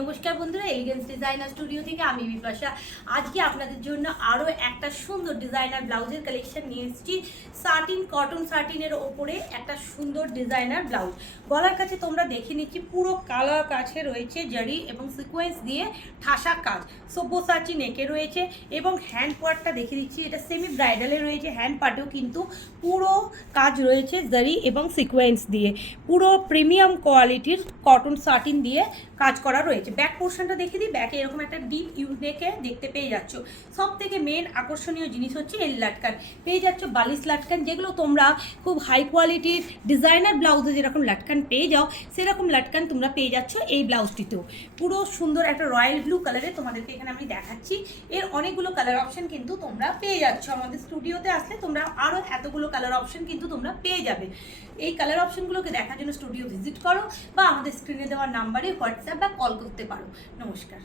নমস্কার বন্ধুরা, elegance designer studio থেকে আমি বিপাশা। আজকে আপনাদের জন্য আরও একটা সুন্দর ডিজাইনার ব্লাউজের কালেকশন নিয়ে এসেছি। কটন সার্টিনের ওপরে একটা সুন্দর ডিজাইনার ব্লাউজ। গলার কাছে তোমরা দেখে নিচ্ছি, পুরো কালার কাছে রয়েছে জারি এবং সিকোয়েন্স দিয়ে ঠাসা কাজ। সব্যসাচী নেকে রয়েছে এবং হ্যান্ড পার্টটা দেখে দিচ্ছি, এটা সেমি ব্রাইডালে রয়েছে। হ্যান্ড পার্টেও কিন্তু পুরো কাজ রয়েছে জারি এবং সিকোয়েন্স দিয়ে। পুরো প্রিমিয়াম কোয়ালিটির কটন সার্টিন দিয়ে কাজ করা রয়েছে। ব্যাক পোর্শনটা দেখে দিই, ব্যাকে এরকম একটা ডিপ ইউনেকে দেখতে পেয়ে যাচ্ছ। সব থেকে মেন আকর্ষণীয় জিনিস হচ্ছে এই লাটকান পেয়ে যাচ্ছ, বালিশ লাটকান, যেগুলো তোমরা খুব হাই কোয়ালিটির ডিজাইনার ব্লাউজে যেরকম লাটকান পেয়ে যাও, সেরকম লাটকান তোমরা পেয়ে যাচ্ছ এই ব্লাউজটিতেও। পুরো সুন্দর একটা রয়্যাল ব্লু কালারে তোমাদেরকে এখানে আমি দেখাচ্ছি। এর অনেকগুলো কালার অপশন কিন্তু তোমরা পেয়ে যাচ্ছ। আমাদের স্টুডিওতে আসলে তোমরা আরও এতগুলো কালার অপশন কিন্তু তোমরা পেয়ে যাবে। এই কালার অপশনগুলোকে দেখার জন্য স্টুডিও ভিজিট করো বা আমাদের স্ক্রিনে দেওয়ার নাম্বারে হোয়াটসঅ্যাপ বা কল করতে পারো। নমস্কার।